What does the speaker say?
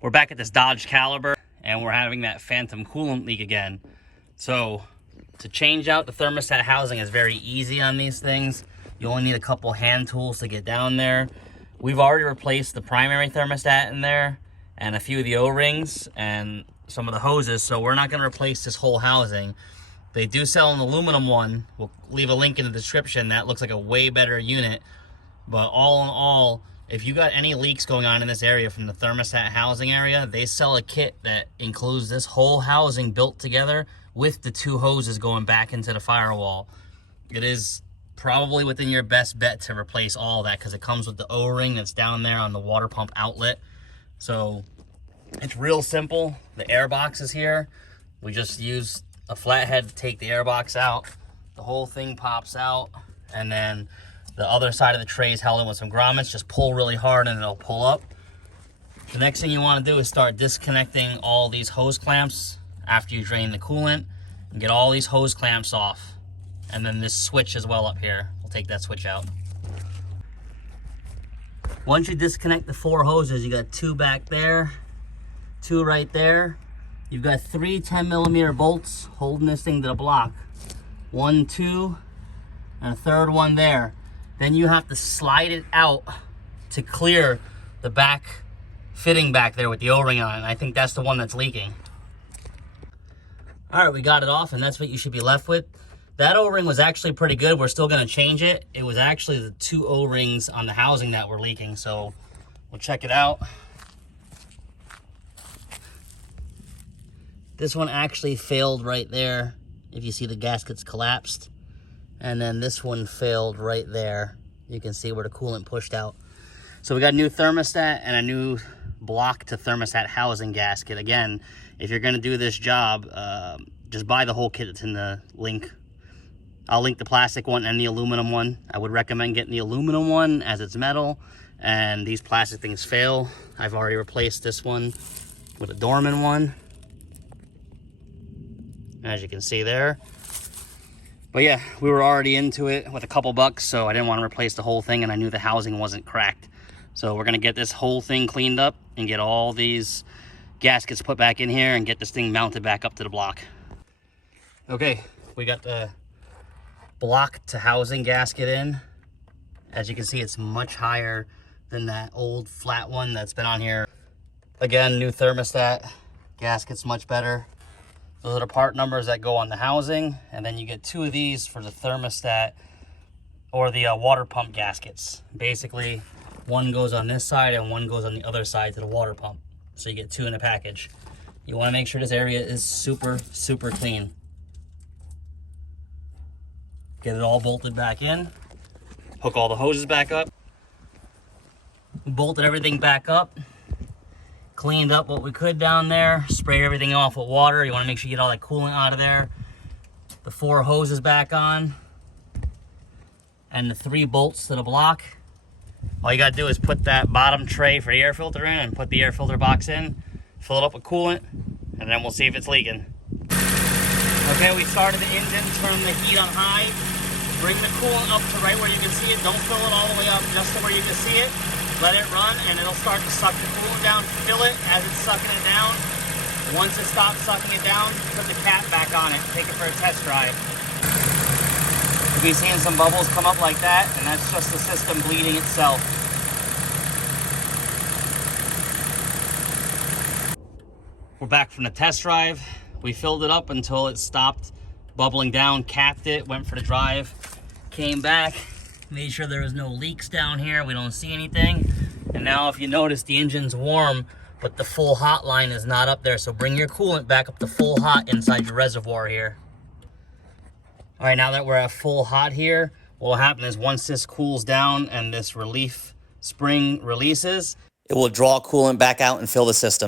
We're back at this Dodge Caliber, and we're having that phantom coolant leak again. So to change out the thermostat housing is very easy on these things. You only need a couple hand tools to get down there. We've already replaced the primary thermostat in there and a few of the O-rings and some of the hoses, so we're not going to replace this whole housing. They do sell an aluminum one. We'll leave a link in the description. That looks like a way better unit. But all in all, if you got any leaks going on in this area from the thermostat housing area, they sell a kit that includes this whole housing built together with the two hoses going back into the firewall. It is probably within your best bet to replace all that because it comes with the O-ring that's down there on the water pump outlet. So it's real simple. The air box is here. We just use a flathead to take the air box out. The whole thing pops out, and then the other side of the tray is held in with some grommets. Just pull really hard and it'll pull up. The next thing you want to do is start disconnecting all these hose clamps after you drain the coolant and get all these hose clamps off. And then this switch as well up here. We'll take that switch out. Once you disconnect the 4 hoses, you got 2 back there, 2 right there. You've got 3 10mm bolts holding this thing to the block. 1, 2, and a third one there. Then you have to slide it out to clear the back fitting back there with the O-ring on it. I think that's the one that's leaking. All right, we got it off, and that's what you should be left with. That O-ring was actually pretty good. We're still gonna change it. It was actually the 2 O-rings on the housing that were leaking, so we'll check it out. This one actually failed right there. If you see, the gaskets collapsed. And then this one failed right there. You can see where the coolant pushed out. So we got a new thermostat and a new block to thermostat housing gasket. Again, if you're gonna do this job, just buy the whole kit that's in the link. I'll link the plastic one and the aluminum one. I would recommend getting the aluminum one as it's metal, and these plastic things fail. I've already replaced this one with a Dorman one, as you can see there. But yeah, we were already into it with a couple bucks, so I didn't want to replace the whole thing, and I knew the housing wasn't cracked. So we're gonna get this whole thing cleaned up and get all these gaskets put back in here and get this thing mounted back up to the block. Okay, we got the block to housing gasket in. As you can see, it's much higher than that old flat one that's been on here. Again, new thermostat, gasket's much better. Those are the part numbers that go on the housing, and then you get 2 of these for the thermostat or the water pump gaskets. Basically, one goes on this side and one goes on the other side to the water pump. So you get 2 in a package. You want to make sure this area is super, super clean. Get it all bolted back in. Hook all the hoses back up. Bolted everything back up. Cleaned up what we could down there. Sprayed everything off with water. You want to make sure you get all that coolant out of there. The 4 hoses back on. And the 3 bolts to the block. All you got to do is put that bottom tray for the air filter in and put the air filter box in. Fill it up with coolant. And then we'll see if it's leaking. Okay, we started the engine. Turn the heat on high. Bring the coolant up to right where you can see it. Don't fill it all the way up, just to where you can see it. Let it run, and it'll start to suck the coolant down. Fill it as it's sucking it down. Once it stops sucking it down, put the cap back on it. Take it for a test drive. You'll be seeing some bubbles come up like that, and that's just the system bleeding itself. We're back from the test drive. We filled it up until it stopped bubbling down, capped it, went for the drive, came back, made sure there was no leaks down here. We don't see anything. And now if you notice, the engine's warm, but the full hot line is not up there. So bring your coolant back up to full hot inside your reservoir here. All right, now that we're at full hot here, what will happen is once this cools down and this relief spring releases, it will draw coolant back out and fill the system.